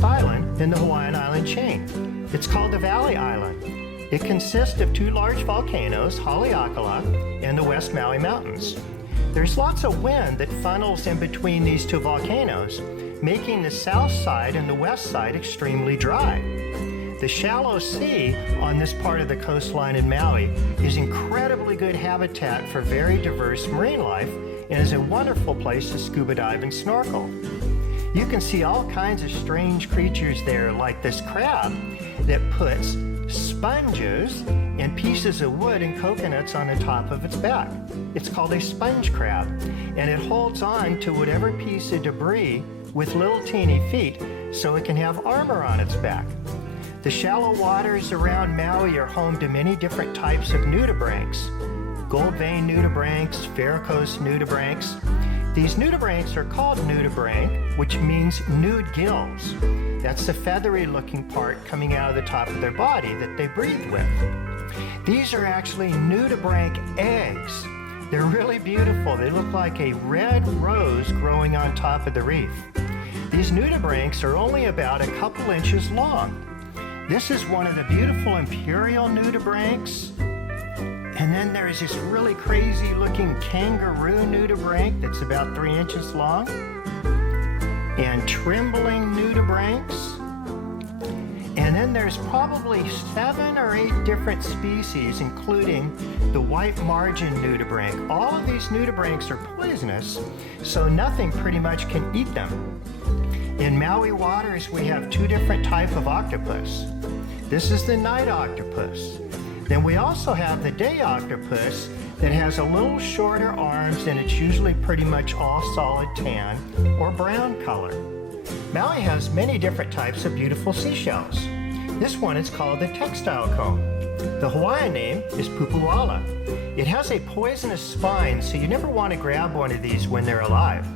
largest island in the Hawaiian Island chain. It's called the Valley Island. It consists of two large volcanoes, Haleakala and the West Maui Mountains. There's lots of wind that funnels in between these two volcanoes, making the south side and the west side extremely dry. The shallow sea on this part of the coastline in Maui is incredibly good habitat for very diverse marine life and is a wonderful place to scuba dive and snorkel. You can see all kinds of strange creatures there, like this crab that puts sponges and pieces of wood and coconuts on the top of its back. It's called a sponge crab, and it holds on to whatever piece of debris with little teeny feet so it can have armor on its back. The shallow waters around Maui are home to many different types of nudibranchs. Gold vein nudibranchs, varicose nudibranchs. These nudibranchs are called nudibranch, which means nude gills. That's the feathery looking part coming out of the top of their body that they breathe with. These are actually nudibranch eggs. They're really beautiful. They look like a red rose growing on top of the reef. These nudibranchs are only about a couple inches long. This is one of the beautiful imperial nudibranchs. And then there's this really crazy looking kangaroo nudibranch that's about 3 inches long. And trembling nudibranchs. And then there's probably 7 or 8 different species, including the white margin nudibranch. All of these nudibranchs are poisonous, so nothing pretty much can eat them. In Maui waters, we have 2 different types of octopus. This is the night octopus. Then we also have the day octopus that has a little shorter arms, and it's usually pretty much all solid tan or brown color. Maui has many different types of beautiful seashells. This one is called the textile comb. The Hawaiian name is pupuala. It has a poisonous spine, so you never want to grab one of these when they're alive.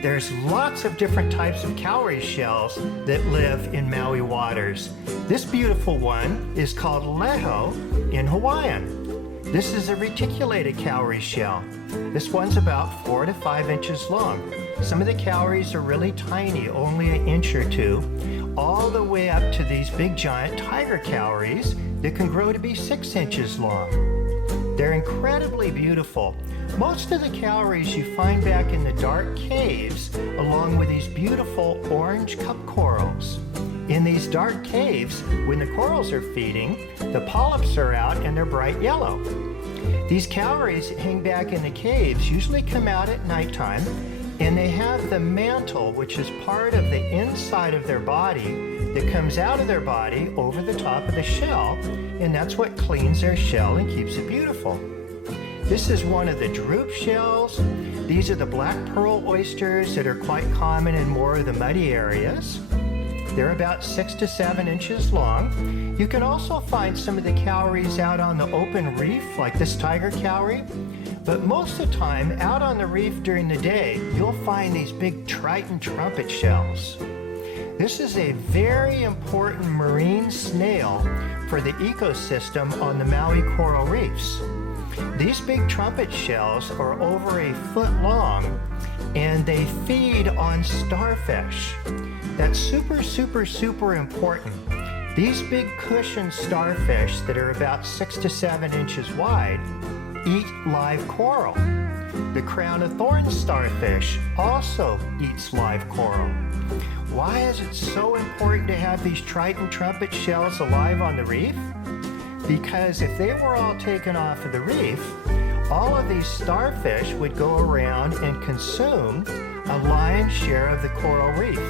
There's lots of different types of cowrie shells that live in Maui waters. This beautiful one is called leho in Hawaiian. This is a reticulated cowrie shell. This one's about 4 to 5 inches long. Some of the cowries are really tiny, only an inch or 2, all the way up to these big giant tiger cowries that can grow to be 6 inches long. They're incredibly beautiful. Most of the cowries you find back in the dark caves, along with these beautiful orange cup corals. In these dark caves, when the corals are feeding, the polyps are out and they're bright yellow. These cowries that hang back in the caves usually come out at nighttime, and they have the mantle, which is part of the inside of their body that comes out of their body over the top of the shell, and that's what cleans their shell and keeps it beautiful. This is one of the droop shells. These are the black pearl oysters that are quite common in more of the muddy areas. They're about 6 to 7 inches long. You can also find some of the cowries out on the open reef, like this tiger cowrie. But most of the time, out on the reef during the day, you'll find these big triton trumpet shells. This is a very important marine snail for the ecosystem on the Maui coral reefs. These big trumpet shells are over 1 foot long, and they feed on starfish. That's super, super, super important. These big cushion starfish that are about 6 to 7 inches wide eat live coral. The crown of thorns starfish also eats live coral. Why is it so important to have these triton trumpet shells alive on the reef? Because if they were all taken off of the reef, all of these starfish would go around and consume a lion's share of the coral reef,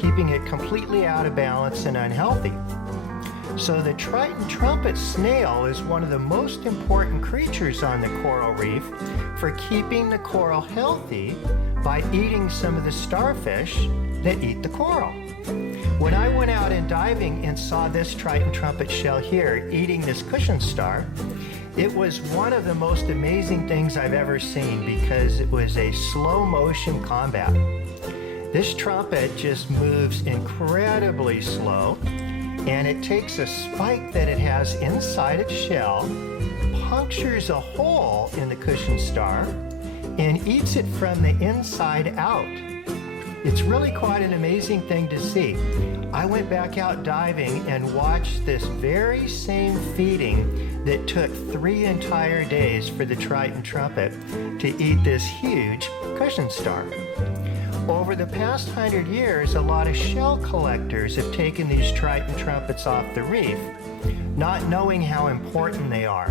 keeping it completely out of balance and unhealthy. So the triton trumpet snail is one of the most important creatures on the coral reef for keeping the coral healthy by eating some of the starfish that eat the coral. When I went out in diving and saw this triton trumpet shell here eating this cushion star, it was one of the most amazing things I've ever seen because it was a slow motion combat. This trumpet just moves incredibly slow, and it takes a spike that it has inside its shell, punctures a hole in the cushion star, and eats it from the inside out. It's really quite an amazing thing to see. I went back out diving and watched this very same feeding that took 3 entire days for the triton trumpet to eat this huge cushion star. Over the past 100 years, a lot of shell collectors have taken these triton trumpets off the reef, not knowing how important they are.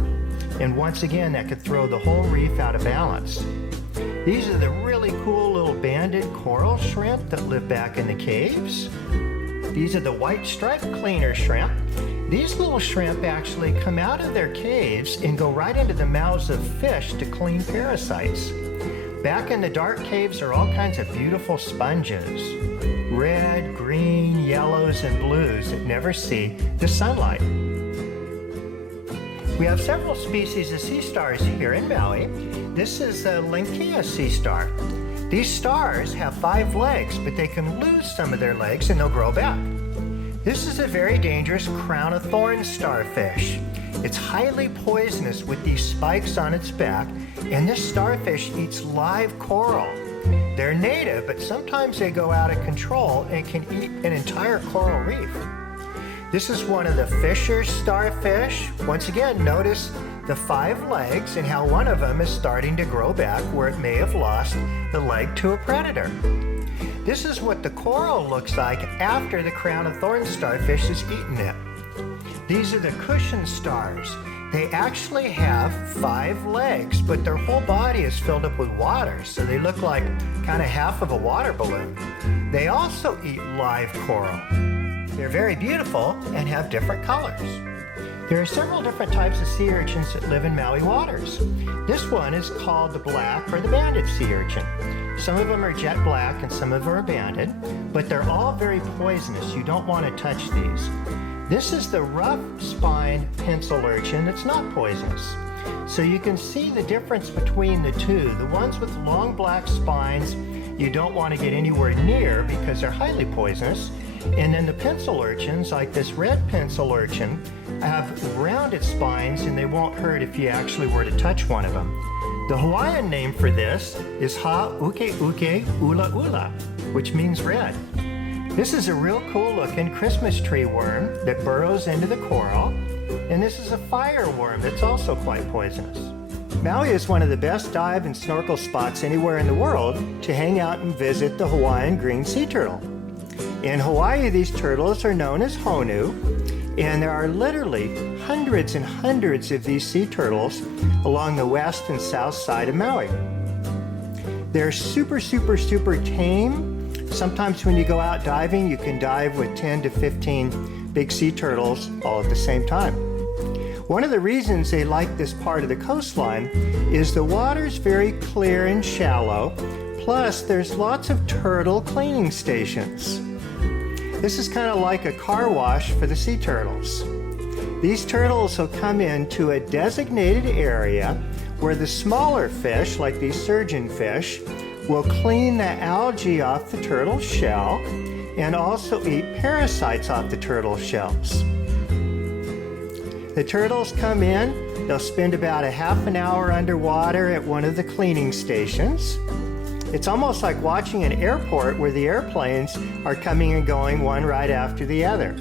And once again, that could throw the whole reef out of balance. These are the really cool little banded coral shrimp that live back in the caves. These are the white striped cleaner shrimp. These little shrimp actually come out of their caves and go right into the mouths of fish to clean parasites. Back in the dark caves are all kinds of beautiful sponges. Red, green, yellows, and blues that never see the sunlight. We have several species of sea stars here in Maui. This is the Linkia sea star. These stars have 5 legs, but they can lose some of their legs and they'll grow back. This is a very dangerous crown of thorns starfish. It's highly poisonous with these spikes on its back, and this starfish eats live coral. They're native, but sometimes they go out of control and can eat an entire coral reef. This is one of the Fisher's starfish. Once again, notice the 5 legs and how one of them is starting to grow back where it may have lost the leg to a predator. This is what the coral looks like after the crown of thorns starfish has eaten it. These are the cushion stars. They actually have 5 legs, but their whole body is filled up with water, so they look like kind of half of a water balloon. They also eat live coral. They're very beautiful and have different colors. There are several different types of sea urchins that live in Maui waters. This one is called the black or the banded sea urchin. Some of them are jet black and some of them are banded, but they're all very poisonous. You don't want to touch these. This is the rough-spined pencil urchin that's not poisonous. So you can see the difference between the two. The ones with long black spines you don't want to get anywhere near because they're highly poisonous. And then the pencil urchins, like this red pencil urchin, have rounded spines and they won't hurt if you actually were to touch one of them. The Hawaiian name for this is Ha Uke Uke Ula Ula, which means red. This is a real cool looking Christmas tree worm that burrows into the coral, and this is a fire worm that's also quite poisonous. Maui is one of the best dive and snorkel spots anywhere in the world to hang out and visit the Hawaiian green sea turtle. In Hawaii, these turtles are known as honu, and there are literally hundreds and hundreds of these sea turtles along the west and south side of Maui. They're super tame. Sometimes when you go out diving, you can dive with 10 to 15 big sea turtles all at the same time. One of the reasons they like this part of the coastline is the water's very clear and shallow, plus there's lots of turtle cleaning stations. This is kind of like a car wash for the sea turtles. These turtles will come into a designated area where the smaller fish, like these surgeonfish, will clean the algae off the turtle shell and also eat parasites off the turtle shells. The turtles come in, they'll spend about a half an hour underwater at one of the cleaning stations. It's almost like watching an airport where the airplanes are coming and going one right after the other.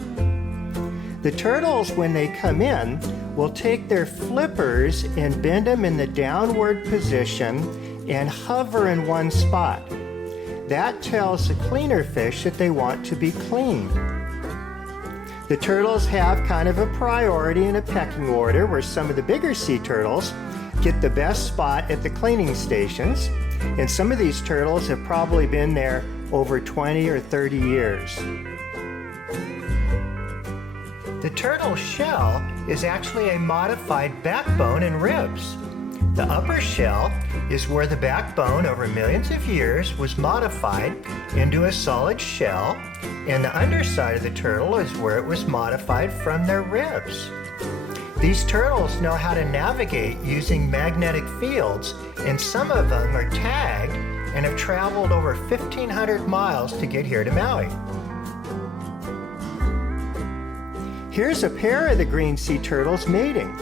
The turtles, when they come in, will take their flippers and bend them in the downward position and hover in one spot. That tells the cleaner fish that they want to be clean. The turtles have kind of a priority in a pecking order where some of the bigger sea turtles get the best spot at the cleaning stations, and some of these turtles have probably been there over 20 or 30 years. The turtle shell is actually a modified backbone and ribs. The upper shell is where the backbone over millions of years was modified into a solid shell, and the underside of the turtle is where it was modified from their ribs. These turtles know how to navigate using magnetic fields, and some of them are tagged and have traveled over 1,500 miles to get here to Maui. Here's a pair of the green sea turtles mating.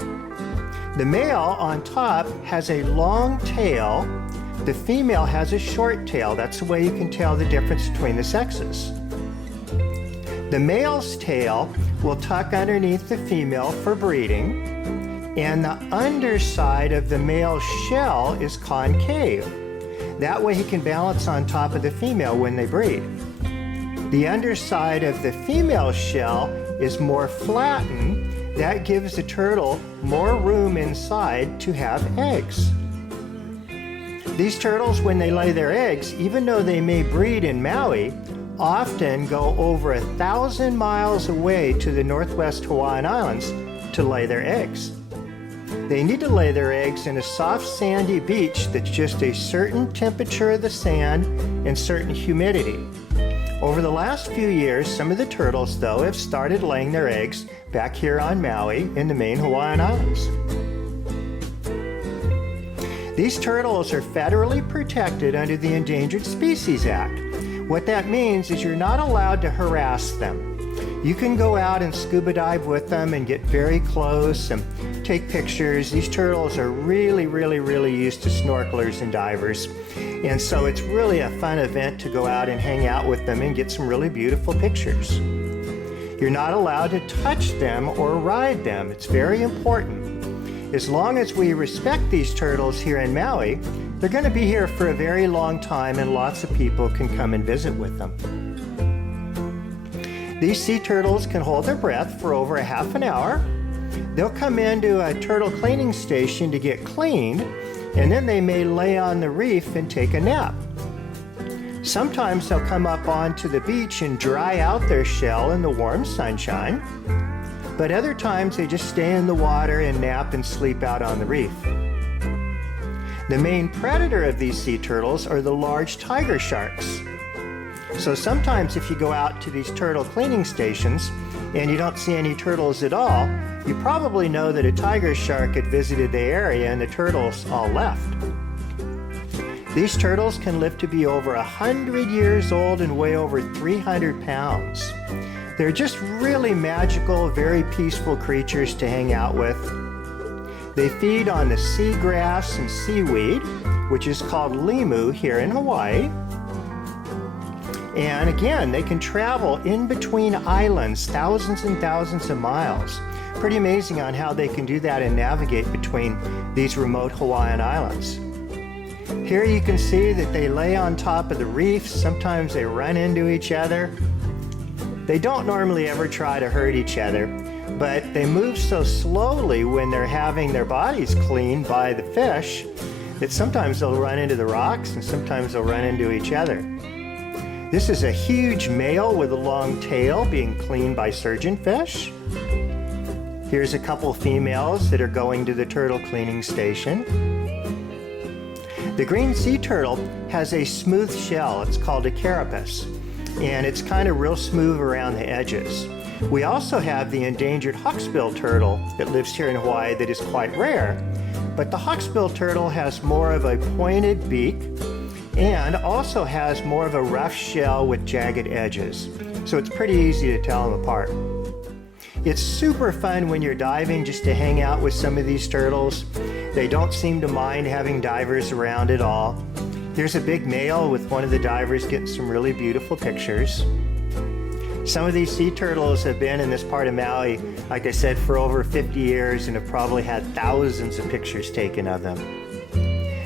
The male on top has a long tail The female has a short tail. That's the way you can tell the difference between the sexes. The male's tail will tuck underneath the female for breeding, and the underside of the male's shell is concave. That way he can balance on top of the female when they breed. The underside of the female's shell is more flattened. That gives the turtle more room inside to have eggs. These turtles, when they lay their eggs, even though they may breed in Maui, often go over 1,000 miles away to the northwest Hawaiian Islands to lay their eggs. They need to lay their eggs in a soft sandy beach that's just a certain temperature of the sand and certain humidity. Over the last few years, some of the turtles, though, have started laying their eggs back here on Maui in the main Hawaiian Islands. These turtles are federally protected under the Endangered Species Act. What that means is you're not allowed to harass them. You can go out and scuba dive with them and get very close and take pictures. These turtles are really used to snorkelers and divers. And so it's really a fun event to go out and hang out with them and get some really beautiful pictures. You're not allowed to touch them or ride them. It's very important. As long as we respect these turtles here in Maui, they're going to be here for a very long time and lots of people can come and visit with them. These sea turtles can hold their breath for over a half an hour. They'll come into a turtle cleaning station to get cleaned, and then they may lay on the reef and take a nap. Sometimes they'll come up onto the beach and dry out their shell in the warm sunshine, but other times they just stay in the water and nap and sleep out on the reef. The main predator of these sea turtles are the large tiger sharks. So sometimes if you go out to these turtle cleaning stations and you don't see any turtles at all, you probably know that a tiger shark had visited the area and the turtles all left. These turtles can live to be over 100 years old and weigh over 300 pounds. They're just really magical, very peaceful creatures to hang out with. They feed on the seagrass and seaweed, which is called limu here in Hawaii. And again, they can travel in between islands thousands and thousands of miles. Pretty amazing on how they can do that and navigate between these remote Hawaiian islands. Here you can see that they lay on top of the reefs. Sometimes they run into each other. They don't normally ever try to hurt each other, but they move so slowly when they're having their bodies cleaned by the fish that sometimes they'll run into the rocks and sometimes they'll run into each other. This is a huge male with a long tail being cleaned by surgeonfish. Here's a couple females that are going to the turtle cleaning station. The green sea turtle has a smooth shell. It's called a carapace, and it's kind of real smooth around the edges. We also have the endangered hawksbill turtle that lives here in Hawaii that is quite rare, but the hawksbill turtle has more of a pointed beak and also has more of a rough shell with jagged edges. So it's pretty easy to tell them apart. It's super fun when you're diving just to hang out with some of these turtles. They don't seem to mind having divers around at all. Here's a big male with one of the divers getting some really beautiful pictures. Some of these sea turtles have been in this part of Maui, like I said, for over 50 years and have probably had thousands of pictures taken of them.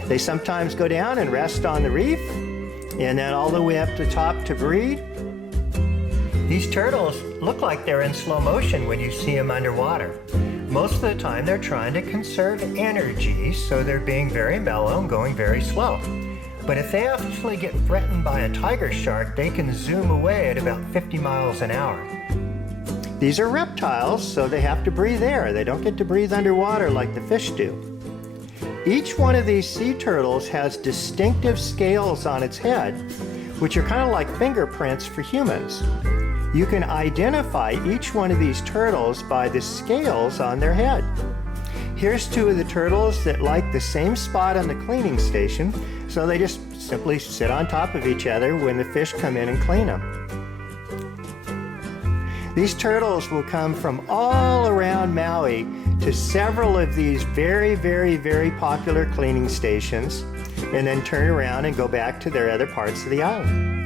They sometimes go down and rest on the reef, and then all the way up the top to breed. These turtles look like they're in slow motion when you see them underwater. Most of the time they're trying to conserve energy, so they're being very mellow and going very slow. But if they actually get threatened by a tiger shark, they can zoom away at about 50 miles an hour. These are reptiles, so they have to breathe air. They don't get to breathe underwater like the fish do. Each one of these sea turtles has distinctive scales on its head, which are kind of like fingerprints for humans. You can identify each one of these turtles by the scales on their head. Here's two of the turtles that like the same spot on the cleaning station, so they just simply sit on top of each other when the fish come in and clean them. These turtles will come from all around Maui to several of these very popular cleaning stations. and then turn around and go back to their other parts of the island.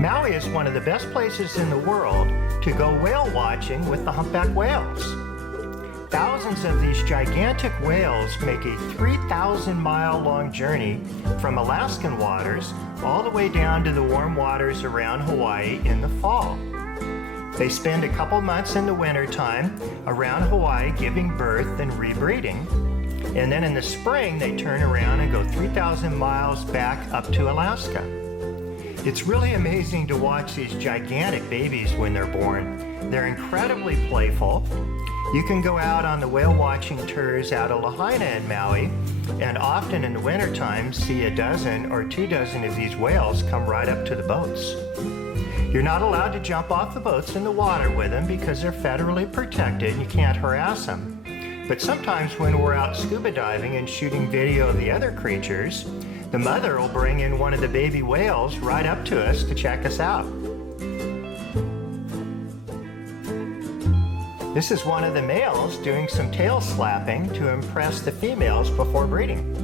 Maui is one of the best places in the world to go whale watching with the humpback whales. Thousands of these gigantic whales make a 3,000-mile-long journey from Alaskan waters all the way down to the warm waters around Hawaii in the fall. They spend a couple months in the wintertime around Hawaii giving birth and rebreeding, and then in the spring they turn around and go 3,000 miles back up to Alaska. It's really amazing to watch these gigantic babies when they're born. They're incredibly playful. You can go out on the whale watching tours out of Lahaina in Maui, and often in the wintertime see a dozen or 2 dozen of these whales come right up to the boats. You're not allowed to jump off the boats in the water with them because they're federally protected and you can't harass them. But sometimes when we're out scuba diving and shooting video of the other creatures, the mother will bring in one of the baby whales right up to us to check us out. This is one of the males doing some tail slapping to impress the females before breeding.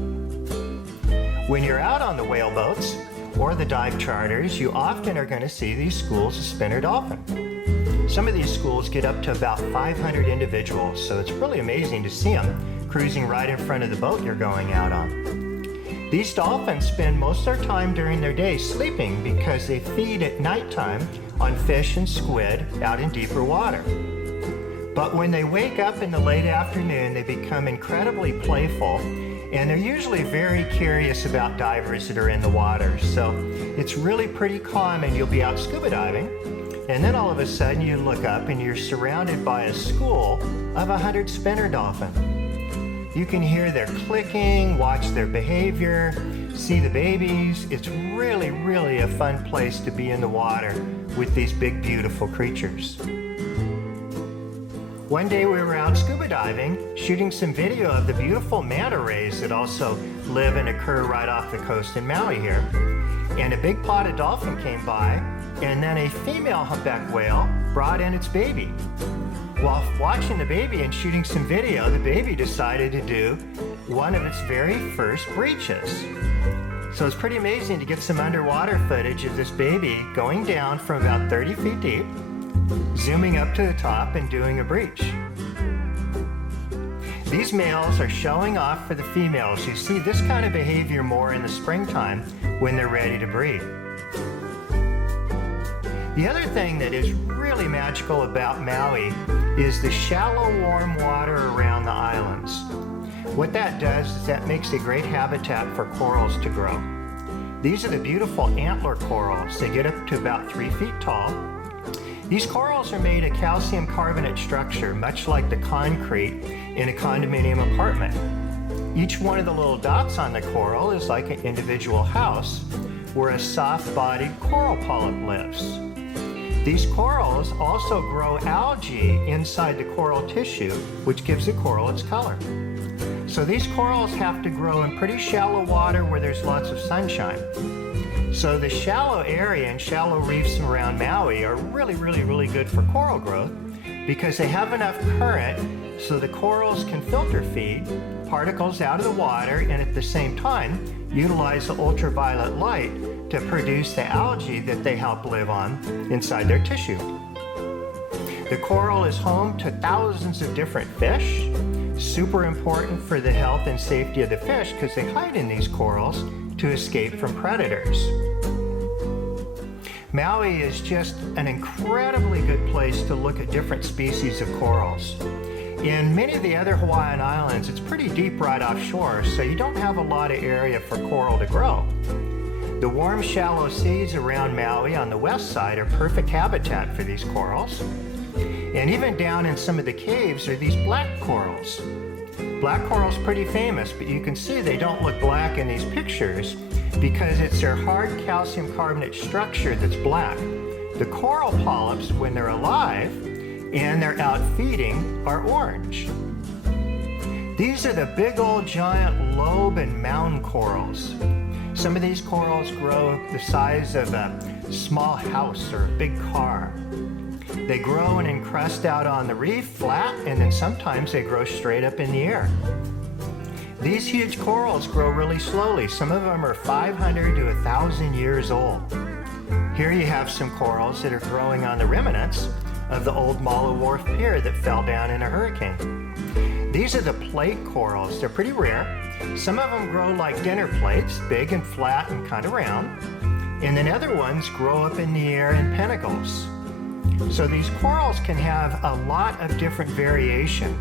When you're out on the whale boats or the dive charters, you often are going to see these schools of spinner dolphin. Some of these schools get up to about 500 individuals, so it's really amazing to see them cruising right in front of the boat you're going out on. These dolphins spend most of their time during their day sleeping because they feed at nighttime on fish and squid out in deeper water. But when they wake up in the late afternoon, they become incredibly playful, and they're usually very curious about divers that are in the water. So it's really pretty common you'll be out scuba diving, and then all of a sudden you look up and you're surrounded by a school of 100 spinner dolphin. You can hear their clicking, watch their behavior, see the babies. It's really, really a fun place to be in the water with these big, beautiful creatures. One day we were out scuba diving, shooting some video of the beautiful manta rays that also live and occur right off the coast in Maui here. And a big pod of dolphin came by, and then a female humpback whale brought in its baby. While watching the baby and shooting some video, the baby decided to do one of its very first breaches. So it's pretty amazing to get some underwater footage of this baby going down from about 30 feet deep, zooming up to the top and doing a breach. These males are showing off for the females. You see this kind of behavior more in the springtime when they're ready to breed. The other thing that is really magical about Maui is the shallow, warm water around the islands. What that does is that makes a great habitat for corals to grow. These are the beautiful antler corals. They get up to about 3 feet tall. These corals are made of calcium carbonate structure, much like the concrete in a condominium apartment. Each one of the little dots on the coral is like an individual house where a soft-bodied coral polyp lives. These corals also grow algae inside the coral tissue, which gives the coral its color. So these corals have to grow in pretty shallow water where there's lots of sunshine. So the shallow area and shallow reefs around Maui are really, really, really good for coral growth because they have enough current so the corals can filter feed particles out of the water and at the same time utilize the ultraviolet light to produce the algae that they help live on inside their tissue. The coral is home to thousands of different fish, super important for the health and safety of the fish because they hide in these corals to escape from predators. Maui is just an incredibly good place to look at different species of corals. In many of the other Hawaiian Islands, it's pretty deep right offshore, so you don't have a lot of area for coral to grow. The warm, shallow seas around Maui on the west side are perfect habitat for these corals. And even down in some of the caves are these black corals. Black coral's pretty famous, but you can see they don't look black in these pictures because it's their hard calcium carbonate structure that's black. The coral polyps, when they're alive and they're out feeding, are orange. These are the big old giant lobe and mound corals. Some of these corals grow the size of a small house or a big car. They grow and encrust out on the reef flat, and then sometimes they grow straight up in the air. These huge corals grow really slowly. Some of them are 500 to 1,000 years old. Here you have some corals that are growing on the remnants of the old Malu Wharf pier that fell down in a hurricane. These are the plate corals. They're pretty rare. Some of them grow like dinner plates, big and flat and kind of round. And then other ones grow up in the air in pinnacles. So these corals can have a lot of different variation.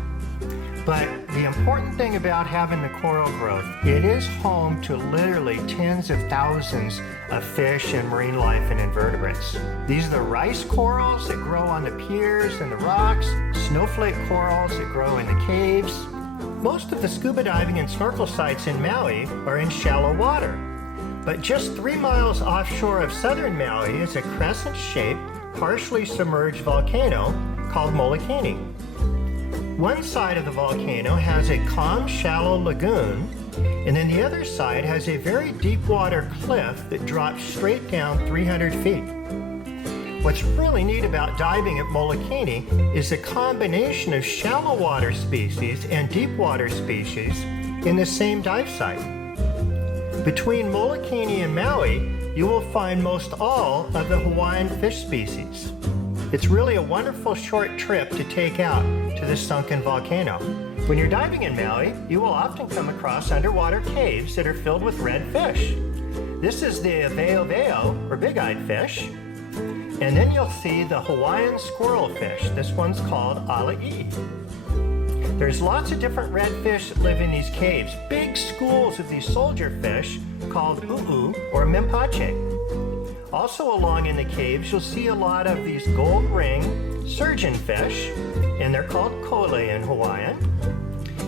But the important thing about having the coral growth, it is home to literally tens of thousands of fish and marine life and invertebrates. These are the rice corals that grow on the piers and the rocks, snowflake corals that grow in the caves. Most of the scuba diving and snorkel sites in Maui are in shallow water. But just 3 miles offshore of southern Maui is a crescent-shaped, partially submerged volcano called Molokini. One side of the volcano has a calm, shallow lagoon, and then the other side has a very deep water cliff that drops straight down 300 feet. What's really neat about diving at Molokini is the combination of shallow water species and deep water species in the same dive site. Between Molokini and Maui, you will find most all of the Hawaiian fish species. It's really a wonderful short trip to take out to the sunken volcano. When you're diving in Maui, you will often come across underwater caves that are filled with red fish. This is the veo, or big-eyed fish. And then you'll see the Hawaiian squirrelfish. This one's called ala'i. There's lots of different red fish that live in these caves. Big schools of these soldier fish called u'u or mimpache. Also along in the caves, you'll see a lot of these gold ring surgeonfish, and they're called kole in Hawaiian.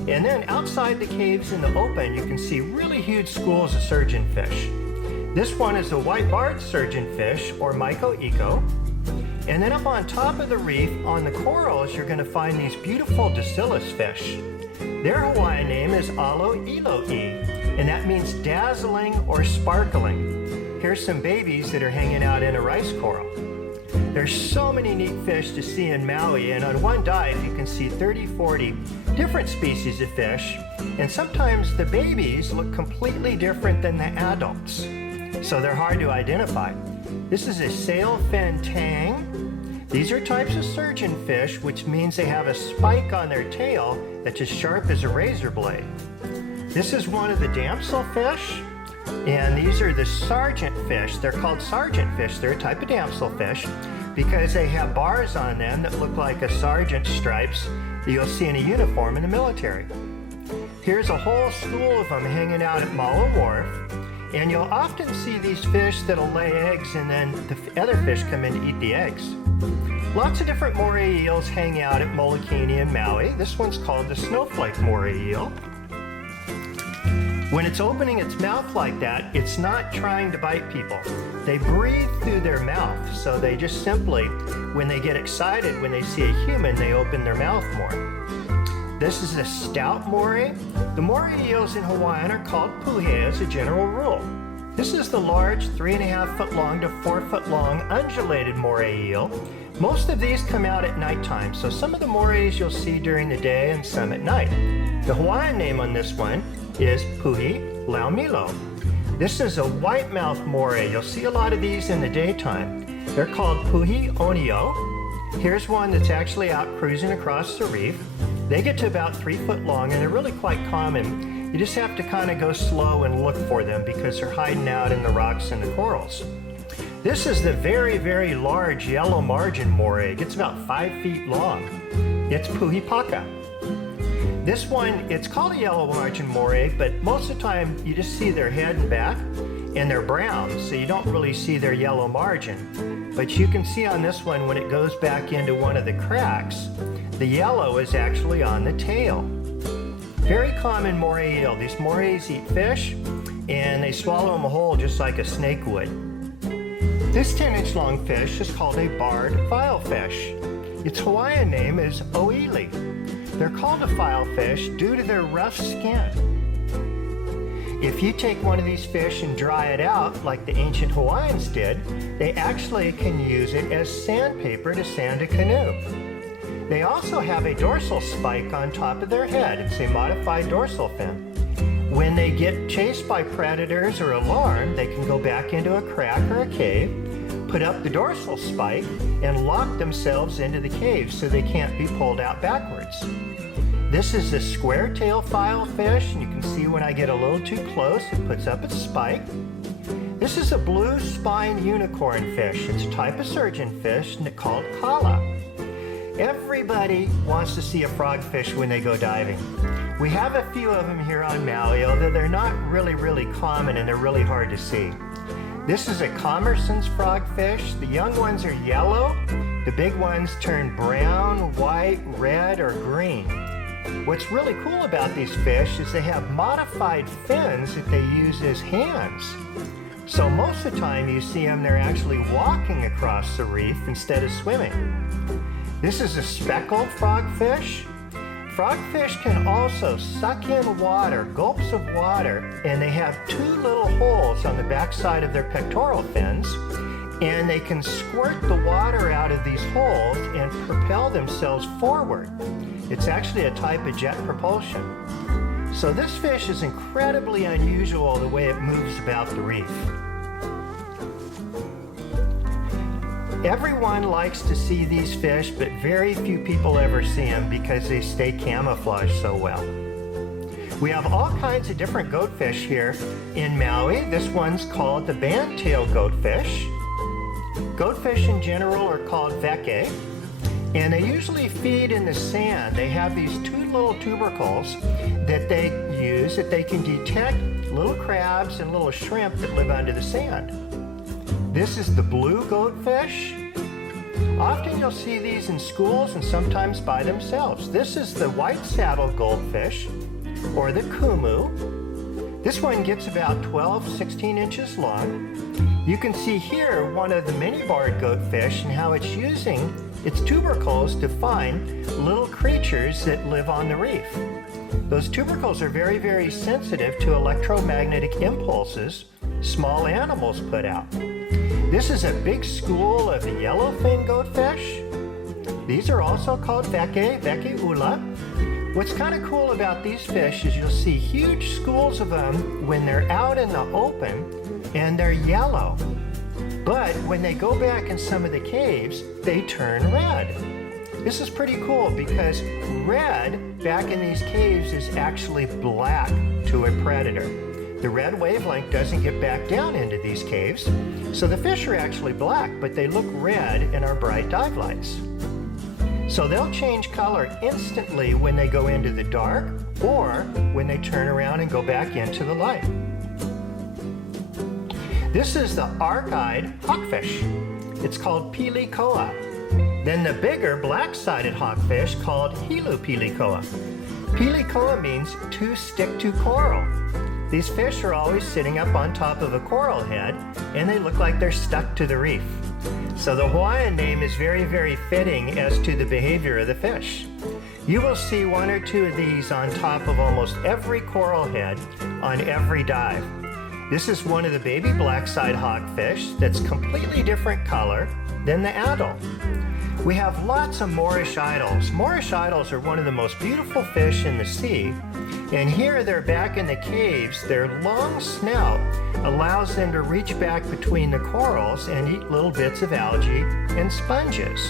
And then outside the caves in the open, you can see really huge schools of surgeonfish. This one is a white-barred surgeonfish, or Maiko. And then up on top of the reef, on the corals, you're going to find these beautiful dacilus fish. Their Hawaiian name is alo'ilo'i, and that means dazzling or sparkling. Here's some babies that are hanging out in a rice coral. There's so many neat fish to see in Maui, and on one dive you can see 30, 40 different species of fish, and sometimes the babies look completely different than the adults, so they're hard to identify. This is a sailfin tang. These are types of surgeonfish, which means they have a spike on their tail that's as sharp as a razor blade. This is one of the damselfish. And these are the sergeantfish. They're called sergeantfish. They're a type of damselfish because they have bars on them that look like a sergeant's stripes that you'll see in a uniform in the military. Here's a whole school of them hanging out at Malu Wharf, and you'll often see these fish that'll lay eggs and then the other fish come in to eat the eggs. Lots of different moray eels hang out at Molokini and Maui. This one's called the snowflake moray eel. When it's opening its mouth like that, it's not trying to bite people. They breathe through their mouth, so they just simply, when they get excited, when they see a human, they open their mouth more. This is a stout moray. The moray eels in Hawaiian are called puhe as a general rule. This is the large 3.5 foot long to 4 foot long undulated moray eel. Most of these come out at nighttime, so some of the morays you'll see during the day and some at night. The Hawaiian name on this one is Puhi laumilo. This is a white-mouthed moray. You'll see a lot of these in the daytime. They're called Puhi onio. Here's one that's actually out cruising across the reef. They get to about 3 foot long, and they're really quite common. You just have to kind of go slow and look for them because they're hiding out in the rocks and the corals. This is the very, very large yellow margin moray. It gets about 5 feet long. It's Puhi paka. This one, it's called a yellow margin moray, but most of the time you just see their head and back, and they're brown, so you don't really see their yellow margin. But you can see on this one, when it goes back into one of the cracks, the yellow is actually on the tail. Very common moray eel. These morays eat fish, and they swallow them whole just like a snake would. This 10-inch long fish is called a barred filefish. Its Hawaiian name is oili. They're called a filefish due to their rough skin. If you take one of these fish and dry it out like the ancient Hawaiians did, they actually can use it as sandpaper to sand a canoe. They also have a dorsal spike on top of their head. It's a modified dorsal fin. When they get chased by predators or alarmed, they can go back into a crack or a cave, put up the dorsal spike, and lock themselves into the cave so they can't be pulled out backwards. This is a square-tailed filefish, and you can see when I get a little too close, it puts up its spike. This is a blue spine unicorn fish. It's a type of surgeonfish and it's called kala. Everybody wants to see a frogfish when they go diving. We have a few of them here on Maui, although they're not really common and they're really hard to see. This is a Commerson's frogfish. The young ones are yellow. The big ones turn brown, white, red, or green. What's really cool about these fish is they have modified fins that they use as hands. So most of the time you see them, they're actually walking across the reef instead of swimming. This is a speckled frogfish. Frogfish can also suck in water, gulps of water, and they have two little holes on the backside of their pectoral fins, and they can squirt the water out of these holes and propel themselves forward. It's actually a type of jet propulsion. So this fish is incredibly unusual the way it moves about the reef. Everyone likes to see these fish, but very few people ever see them because they stay camouflaged so well. We have all kinds of different goatfish here in Maui. This one's called the band-tailed goatfish. Goatfish in general are called veke, and they usually feed in the sand. They have these two little tubercles that they use that they can detect little crabs and little shrimp that live under the sand. This is the blue goatfish. Often you'll see these in schools and sometimes by themselves. This is the white-saddled goldfish, or the kumu. This one gets about 16 inches long. You can see here one of the mini-barred goatfish and how it's using its tubercles to find little creatures that live on the reef. Those tubercles are very sensitive to electromagnetic impulses small animals put out. This is a big school of the yellowfin goatfish. These are also called veke ula. What's kind of cool about these fish is you'll see huge schools of them when they're out in the open and they're yellow. But when they go back in some of the caves, they turn red. This is pretty cool because red back in these caves is actually black to a predator. The red wavelength doesn't get back down into these caves, so the fish are actually black, but they look red in our bright dive lights. So they'll change color instantly when they go into the dark or when they turn around and go back into the light. This is the arc-eyed hawkfish. It's called pilikoa. Then the bigger black-sided hawkfish called hilu pilikoa. Pilikoa means to stick to coral. These fish are always sitting up on top of a coral head and they look like they're stuck to the reef. So the Hawaiian name is very fitting as to the behavior of the fish. You will see one or two of these on top of almost every coral head on every dive. This is one of the baby black-side hawkfish that's completely different color than the adult. We have lots of Moorish idols. Moorish idols are one of the most beautiful fish in the sea, and here they're back in the caves. Their long snout allows them to reach back between the corals and eat little bits of algae and sponges.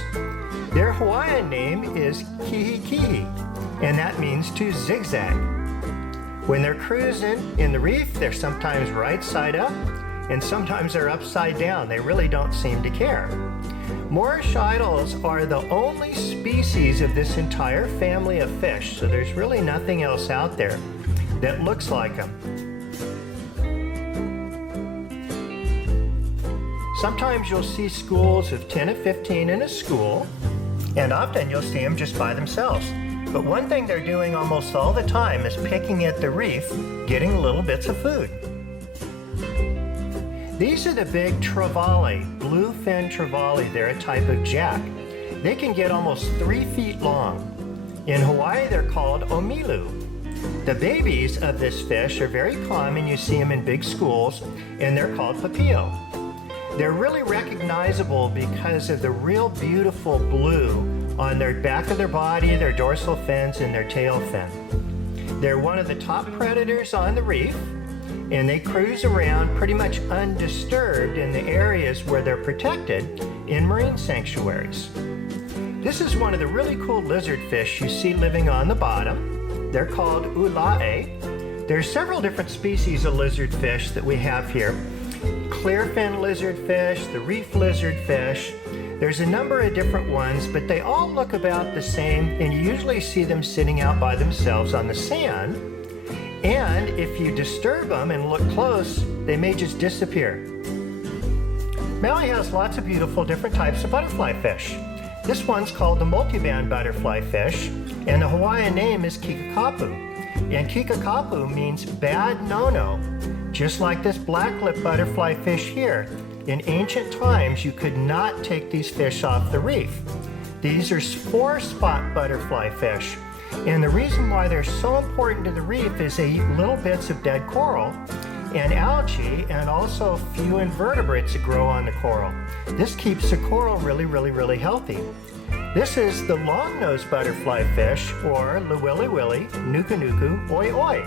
Their Hawaiian name is kihi, and that means to zigzag. When they're cruising in the reef, they're sometimes right side up, and sometimes they're upside down. They really don't seem to care. Moorish idols are the only species of this entire family of fish, so there's really nothing else out there that looks like them. Sometimes you'll see schools of 10 or 15 in a school, and often you'll see them just by themselves. But one thing they're doing almost all the time is picking at the reef, getting little bits of food. These are the big trevally, bluefin trevally. They're a type of jack. They can get almost 3 feet long. In Hawaii, they're called omilu. The babies of this fish are very common. You see them in big schools, and they're called papio. They're really recognizable because of the real beautiful blue on their back of their body, their dorsal fins, and their tail fin. They're one of the top predators on the reef, and they cruise around pretty much undisturbed in the areas where they're protected in marine sanctuaries. This is one of the really cool lizardfish you see living on the bottom. They're called ulae. There's several different species of lizardfish that we have here. Clearfin lizardfish, the reef lizardfish. There's a number of different ones, but they all look about the same, and you usually see them sitting out by themselves on the sand. And if you disturb them and look close, they may just disappear. Maui has lots of beautiful different types of butterflyfish. This one's called the multiband butterflyfish, and the Hawaiian name is kikakapu. And kikakapu means bad no-no, just like this black-lip butterflyfish here. In ancient times, you could not take these fish off the reef. These are four-spot butterflyfish, and the reason why they're so important to the reef is they eat little bits of dead coral and algae, and also a few invertebrates that grow on the coral. This keeps the coral really healthy. This is the long-nosed butterflyfish, or luwiliwili, nuku-nuku, oi-oi.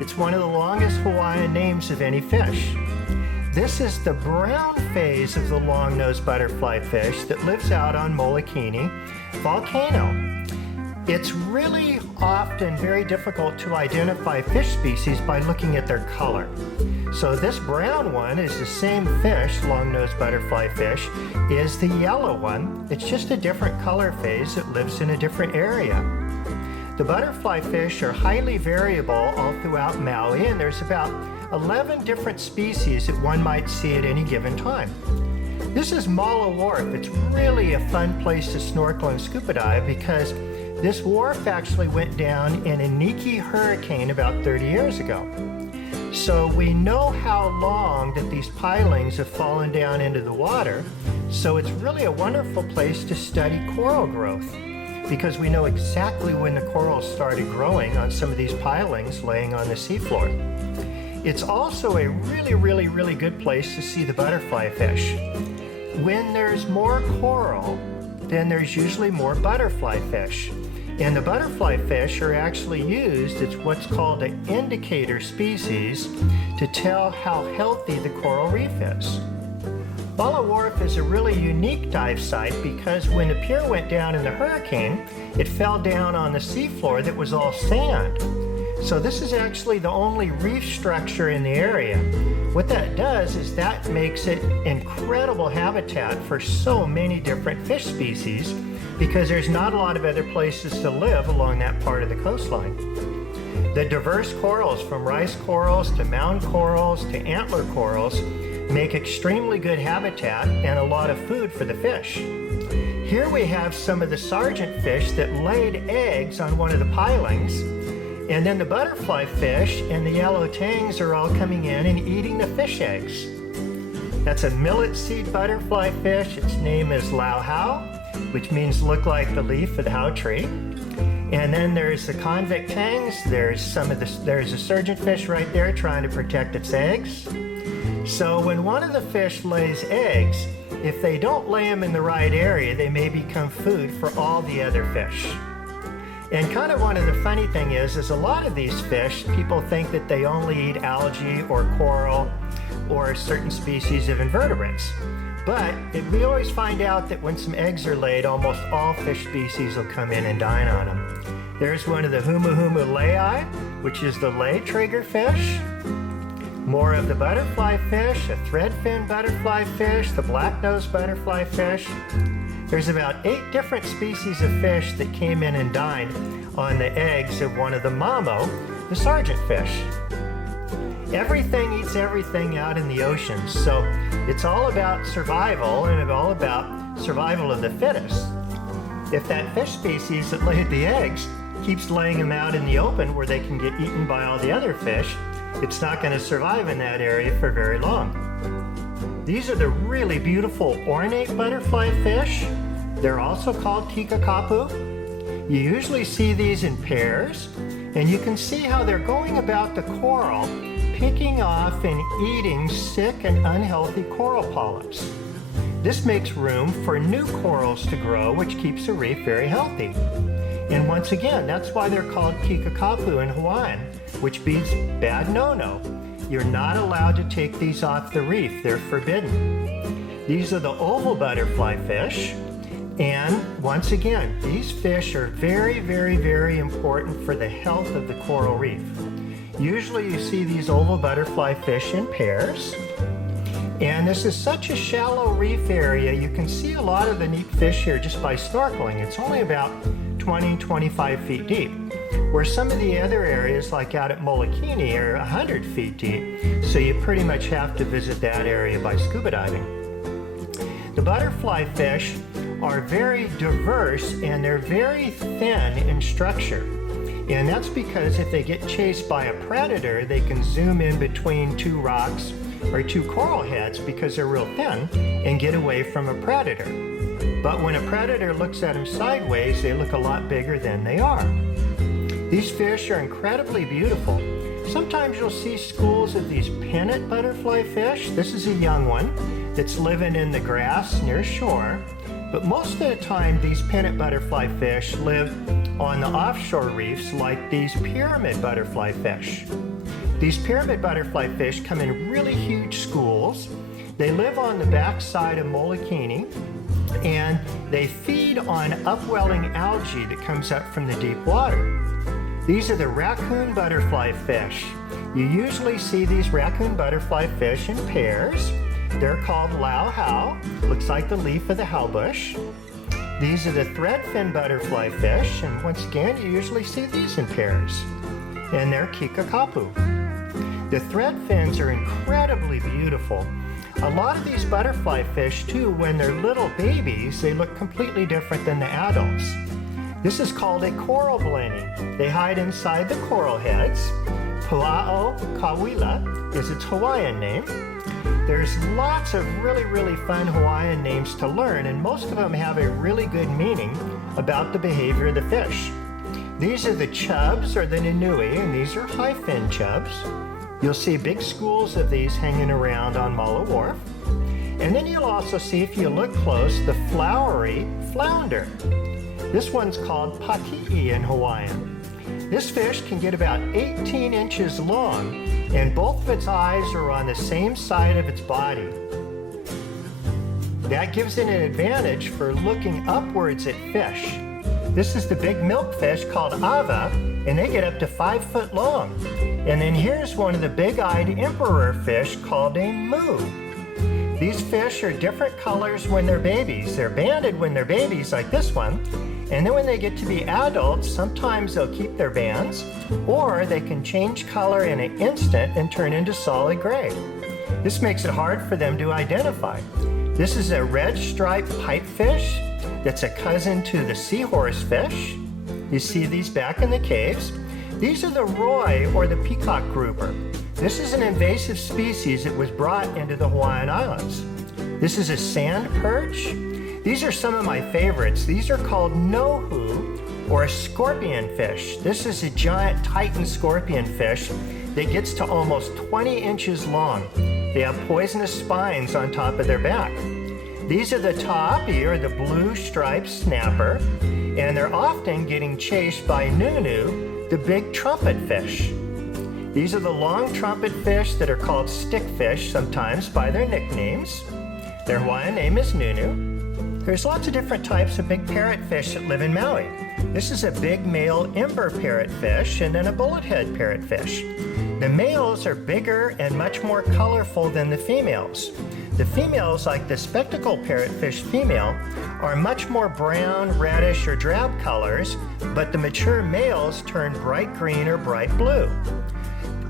It's one of the longest Hawaiian names of any fish. This is the brown phase of the long-nosed butterflyfish that lives out on Molokini volcano. It's really often very difficult to identify fish species by looking at their color. So this brown one is the same fish, long-nosed butterflyfish, is the yellow one. It's just a different color phase that lives in a different area. The butterflyfish are highly variable all throughout Maui, and there's about 11 different species that one might see at any given time. This is Malu Wharf. It's really a fun place to snorkel and scuba dive because this wharf actually went down in a Niki hurricane about 30 years ago. So we know how long that these pilings have fallen down into the water, so it's really a wonderful place to study coral growth because we know exactly when the corals started growing on some of these pilings laying on the seafloor. It's also a really good place to see the butterflyfish. When there's more coral, then there's usually more butterflyfish. And the butterflyfish are actually used as what's called an indicator species to tell how healthy the coral reef is. Malu Wharf is a really unique dive site because when the pier went down in the hurricane, it fell down on the seafloor that was all sand. So this is actually the only reef structure in the area. What that does is that makes it incredible habitat for so many different fish species because there's not a lot of other places to live along that part of the coastline. The diverse corals, from rice corals to mound corals to antler corals, make extremely good habitat and a lot of food for the fish. Here we have some of the surgeonfish that laid eggs on one of the pilings, and then the butterflyfish and the yellow tangs are all coming in and eating the fish eggs. That's a millet seed butterflyfish. Its name is lauhau, which means look like the leaf of the hau tree. And then there's the convict tangs. There's a surgeonfish right there trying to protect its eggs. So when one of the fish lays eggs, if they don't lay them in the right area, they may become food for all the other fish. And kind of one of the funny thing is a lot of these fish, people think that they only eat algae or coral or certain species of invertebrates. But we always find out that when some eggs are laid, almost all fish species will come in and dine on them. There's one of the humuhumu lei, which is the lei triggerfish. More of the butterflyfish, a threadfin butterflyfish, the black-nosed butterflyfish. There's about 8 different species of fish that came in and dined on the eggs of one of the mamo, the surgeonfish. Everything eats everything out in the ocean, so it's all about survival and all about survival of the fittest. If that fish species that laid the eggs keeps laying them out in the open where they can get eaten by all the other fish, it's not going to survive in that area for very long. These are the really beautiful ornate butterflyfish. They're also called kikakapu. You usually see these in pairs, and you can see how they're going about the coral, picking off and eating sick and unhealthy coral polyps. This makes room for new corals to grow, which keeps the reef very healthy. And once again, that's why they're called kikakapu in Hawaiian, which means bad no-no. You're not allowed to take these off the reef. They're forbidden. These are the oval butterfly fish. And once again, these fish are very, very, very important for the health of the coral reef. Usually you see these oval butterfly fish in pairs. And this is such a shallow reef area, you can see a lot of the neat fish here just by snorkeling. It's only about 20, 25 feet deep, where some of the other areas like out at Molokini are 100 feet deep, so you pretty much have to visit that area by scuba diving. The butterfly fish are very diverse and they're very thin in structure. And that's because if they get chased by a predator, they can zoom in between two rocks or two coral heads because they're real thin and get away from a predator. But when a predator looks at them sideways, they look a lot bigger than they are. These fish are incredibly beautiful. Sometimes you'll see schools of these pennant butterfly fish. This is a young one that's living in the grass near shore. But most of the time, these pennant butterfly fish live on the offshore reefs like these pyramid butterfly fish. These pyramid butterfly fish come in really huge schools. They live on the backside of Molokini, and they feed on upwelling algae that comes up from the deep water. These are the raccoon butterfly fish. You usually see these raccoon butterfly fish in pairs. They're called lau hau, looks like the leaf of the haubush. These are the threadfin butterfly fish, and once again, you usually see these in pairs. And they're kikakapu. The threadfins are incredibly beautiful. A lot of these butterfly fish, too, when they're little babies, they look completely different than the adults. This is called a coral blenny. They hide inside the coral heads. Pua'o kawila is its Hawaiian name. There's lots of really, really fun Hawaiian names to learn, and most of them have a really good meaning about the behavior of the fish. These are the chubs, or the nanui, and these are high-fin chubs. You'll see big schools of these hanging around on Malu Wharf. And then you'll also see, if you look close, the flowery flounder. This one's called paki'i in Hawaiian. This fish can get about 18 inches long, and both of its eyes are on the same side of its body. That gives it an advantage for looking upwards at fish. This is the big milkfish called ava, and they get up to 5 foot long. And then here's one of the big-eyed emperor fish called a mu. These fish are different colors when they're babies. They're banded when they're babies, like this one. And then when they get to be adults, sometimes they'll keep their bands, or they can change color in an instant and turn into solid gray. This makes it hard for them to identify. This is a red striped pipefish that's a cousin to the seahorse fish. You see these back in the caves. These are the roy, or the peacock grouper. This is an invasive species that was brought into the Hawaiian Islands. This is a sand perch. These are some of my favorites. These are called nohu, or a scorpion fish. This is a giant titan scorpion fish that gets to almost 20 inches long. They have poisonous spines on top of their back. These are the ta'api, or the blue striped snapper, and they're often getting chased by nunu, the big trumpet fish. These are the long trumpet fish that are called stickfish sometimes by their nicknames. Their Hawaiian name is nunu. There's lots of different types of big parrotfish that live in Maui. This is a big male ember parrotfish and then a bullethead parrotfish. The males are bigger and much more colorful than the females. The females, like the spectacle parrotfish female, are much more brown, reddish, or drab colors, but the mature males turn bright green or bright blue.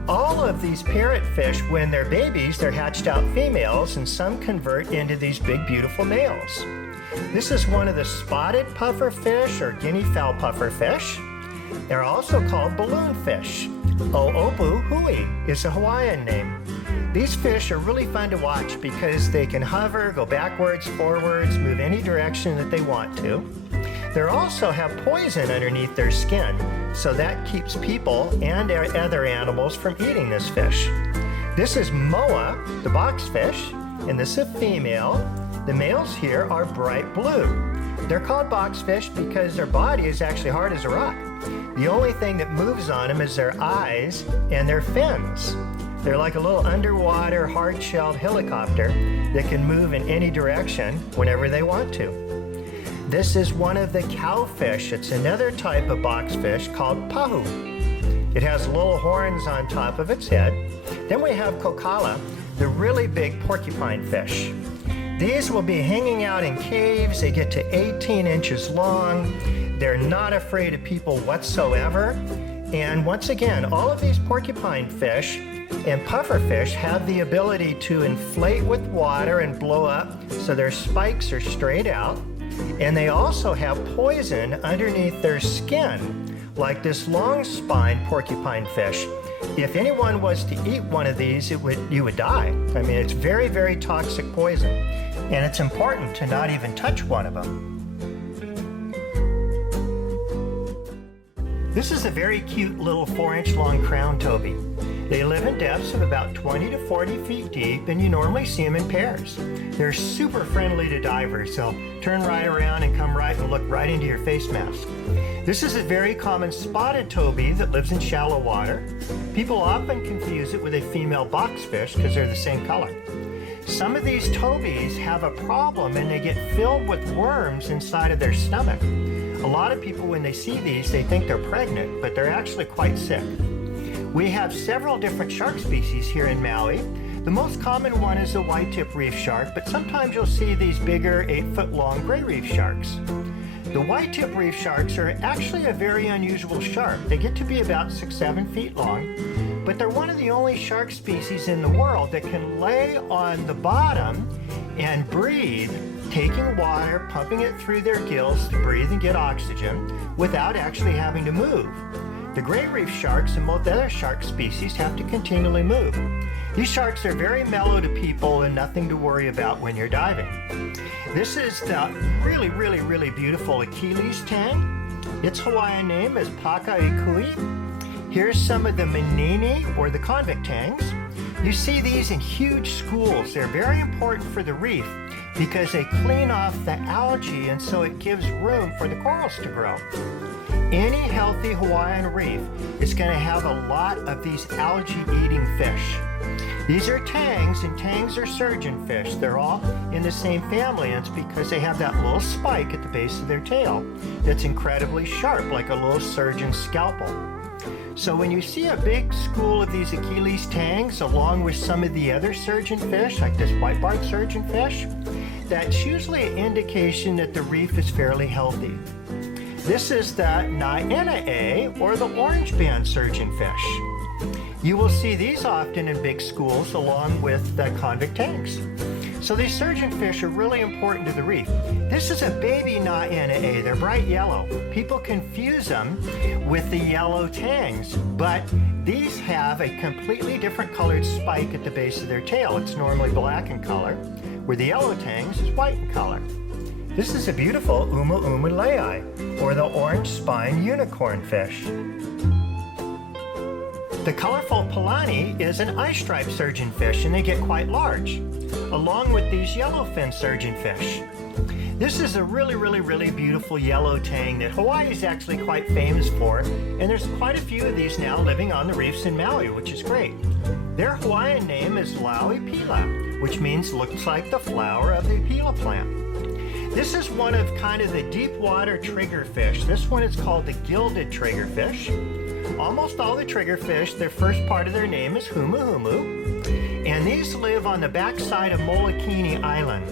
All of these parrotfish, when they're babies, they're hatched out females, and some convert into these big, beautiful males. This is one of the spotted pufferfish, or guinea fowl pufferfish. They're also called balloonfish. O'opu hui is a Hawaiian name. These fish are really fun to watch because they can hover, go backwards, forwards, move any direction that they want to. They also have poison underneath their skin, so that keeps people and other animals from eating this fish. This is moa, the boxfish, and this is a female. The males here are bright blue. They're called boxfish because their body is actually hard as a rock. The only thing that moves on them is their eyes and their fins. They're like a little underwater hard-shelled helicopter that can move in any direction whenever they want to. This is one of the cowfish. It's another type of boxfish called pahu. It has little horns on top of its head. Then we have kokala, the really big porcupine fish. These will be hanging out in caves. They get to 18 inches long. They're not afraid of people whatsoever. And once again, all of these porcupine fish and pufferfish have the ability to inflate with water and blow up so their spikes are straight out. And they also have poison underneath their skin, like this long-spined porcupine fish. If anyone was to eat one of these, you would die. I mean, it's very, very toxic poison. And it's important to not even touch one of them. This is a very cute little 4-inch long crown toby. They live in depths of about 20 to 40 feet deep, and you normally see them in pairs. They're super friendly to divers. They'll turn right around and come right and look right into your face mask. This is a very common spotted toby that lives in shallow water. People often confuse it with a female boxfish because they're the same color. Some of these tobies have a problem and they get filled with worms inside of their stomach. A lot of people, when they see these, they think they're pregnant, but they're actually quite sick. We have several different shark species here in Maui. The most common one is a white-tip reef shark, but sometimes you'll see these bigger 8-foot-long gray reef sharks. The white-tip reef sharks are actually a very unusual shark. They get to be about 6-7 feet long, but they're one of the only shark species in the world that can lay on the bottom and breathe, taking water, pumping it through their gills to breathe and get oxygen without actually having to move. The gray reef sharks and most other shark species have to continually move. These sharks are very mellow to people and nothing to worry about when you're diving. This is the really, really, really beautiful Achilles tang. Its Hawaiian name is Pakaikui. Here's some of the manini, or the convict tangs. You see these in huge schools. They're very important for the reef because they clean off the algae, and so it gives room for the corals to grow. Any healthy Hawaiian reef is going to have a lot of these algae-eating fish. These are tangs, and tangs are surgeonfish. They're all in the same family, and it's because they have that little spike at the base of their tail that's incredibly sharp, like a little surgeon's scalpel. So when you see a big school of these Achilles tangs along with some of the other surgeonfish, like this white-barked surgeonfish, that's usually an indication that the reef is fairly healthy. This is the Nainae, or the orange band surgeonfish. You will see these often in big schools along with the convict tangs. So these surgeonfish are really important to the reef. This is a baby Nainae. They're bright yellow. People confuse them with the yellow tangs, but these have a completely different colored spike at the base of their tail. It's normally black in color, where the yellow tangs is white in color. This is a beautiful Umuumulei, or the orange spine unicorn fish. The colorful Palani is an eye-striped surgeonfish, and they get quite large, along with these yellowfin surgeonfish. This is a really, really, really beautiful yellow tang that Hawaii is actually quite famous for, and there's quite a few of these now living on the reefs in Maui, which is great. Their Hawaiian name is Laui Pila, which means looks like the flower of the pila plant. This is one of kind of the deep water triggerfish. This one is called the gilded triggerfish. Almost all the triggerfish, their first part of their name is Humuhumu, and these live on the backside of Molokini Island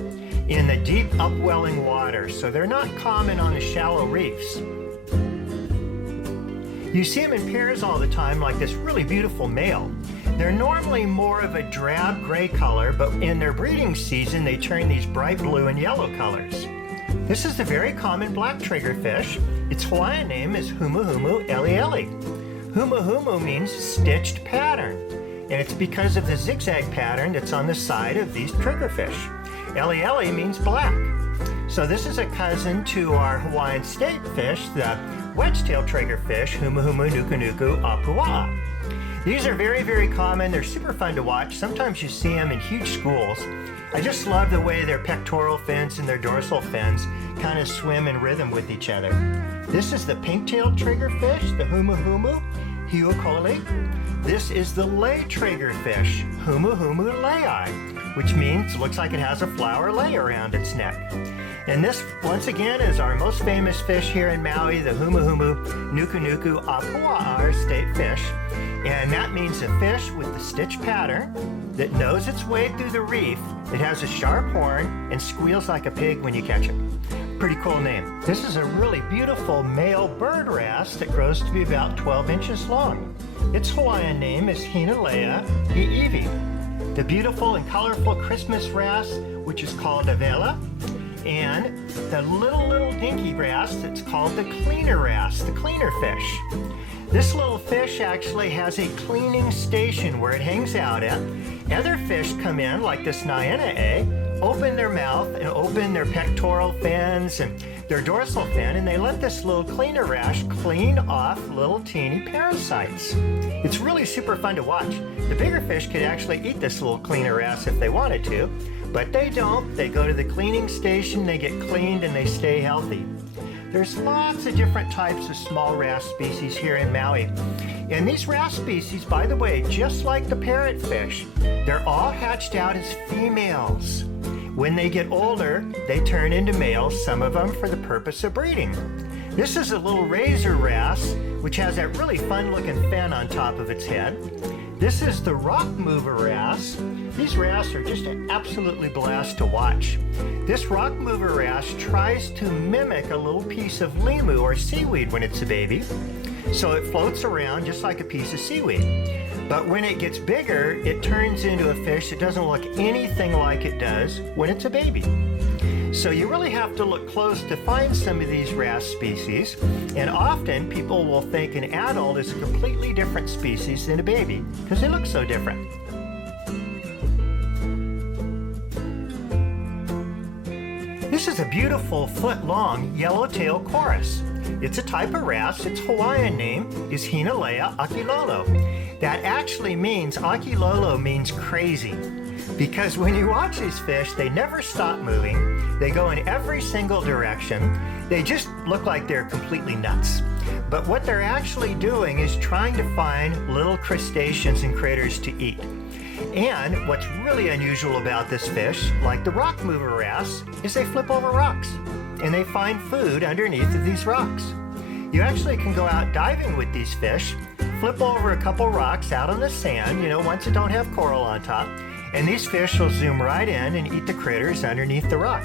in the deep upwelling water, so they're not common on the shallow reefs. You see them in pairs all the time, like this really beautiful male. They're normally more of a drab gray color, but in their breeding season they turn these bright blue and yellow colors. This is the very common black triggerfish. Its Hawaiian name is Humuhumu Elieli. Humuhumu means stitched pattern, and it's because of the zigzag pattern that's on the side of these triggerfish. Elieli means black. So this is a cousin to our Hawaiian state fish, the wedge-tailed triggerfish, Humuhumu nukunuku apua. These are very, very common. They're super fun to watch. Sometimes you see them in huge schools. I just love the way their pectoral fins and their dorsal fins kind of swim in rhythm with each other. This is the pink-tailed triggerfish, the humuhumu hiokole. This is the lay triggerfish, humuhumu leyi, which means it looks like it has a flower lay around its neck. And this, once again, is our most famous fish here in Maui, the humuhumu nukunuku apua'a state fish. And that means a fish with the stitch pattern that knows its way through the reef. It has a sharp horn and squeals like a pig when you catch it. Pretty cool name. This is a really beautiful male bird wrasse that grows to be about 12 inches long. Its Hawaiian name is Hinalea iiwi. The beautiful and colorful Christmas wrasse, which is called a vela, and the little dinky wrasse that's called the cleaner wrasse, the cleaner fish. This little fish actually has a cleaning station where it hangs out at. Other fish come in, like this Nainae, open their mouth and open their pectoral fins and their dorsal fin, and they let this little cleaner wrasse clean off little teeny parasites. It's really super fun to watch. The bigger fish could actually eat this little cleaner wrasse if they wanted to, but they don't. They go to the cleaning station, they get cleaned, and they stay healthy. There's lots of different types of small wrasse species here in Maui. And these wrasse species, by the way, just like the parrotfish, they're all hatched out as females. When they get older, they turn into males, some of them for the purpose of breeding. This is a little razor wrasse, which has that really fun-looking fin on top of its head. This is the rock mover wrasse. These wrasse are just an absolutely blast to watch. This rock mover wrasse tries to mimic a little piece of limu or seaweed when it's a baby. So it floats around just like a piece of seaweed. But when it gets bigger, it turns into a fish that doesn't look anything like it does when it's a baby. So you really have to look close to find some of these wrasse species, and often people will think an adult is a completely different species than a baby because they look so different. This is a beautiful foot-long yellowtail chorus. It's a type of wrasse. Its Hawaiian name is Hinalea akilolo. That actually means, akilolo means crazy. Because when you watch these fish, they never stop moving. They go in every single direction. They just look like they're completely nuts. But what they're actually doing is trying to find little crustaceans and critters to eat. And what's really unusual about this fish, like the rock mover wrasse, is they flip over rocks and they find food underneath of these rocks. You actually can go out diving with these fish, flip over a couple rocks out on the sand, ones that don't have coral on top, and these fish will zoom right in and eat the critters underneath the rock.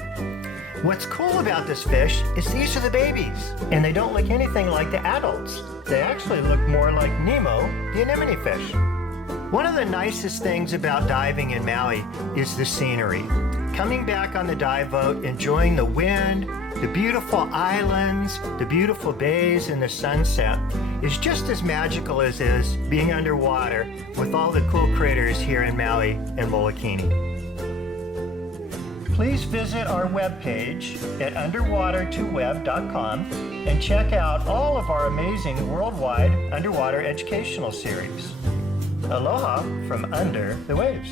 What's cool about this fish is these are the babies, and they don't look anything like the adults. They actually look more like Nemo, the anemone fish. One of the nicest things about diving in Maui is the scenery. Coming back on the dive boat, enjoying the wind, the beautiful islands, the beautiful bays, and the sunset is just as magical as is being underwater with all the cool critters here in Maui and Molokini. Please visit our webpage at underwater2web.com and check out all of our amazing worldwide underwater educational series. Aloha from under the waves.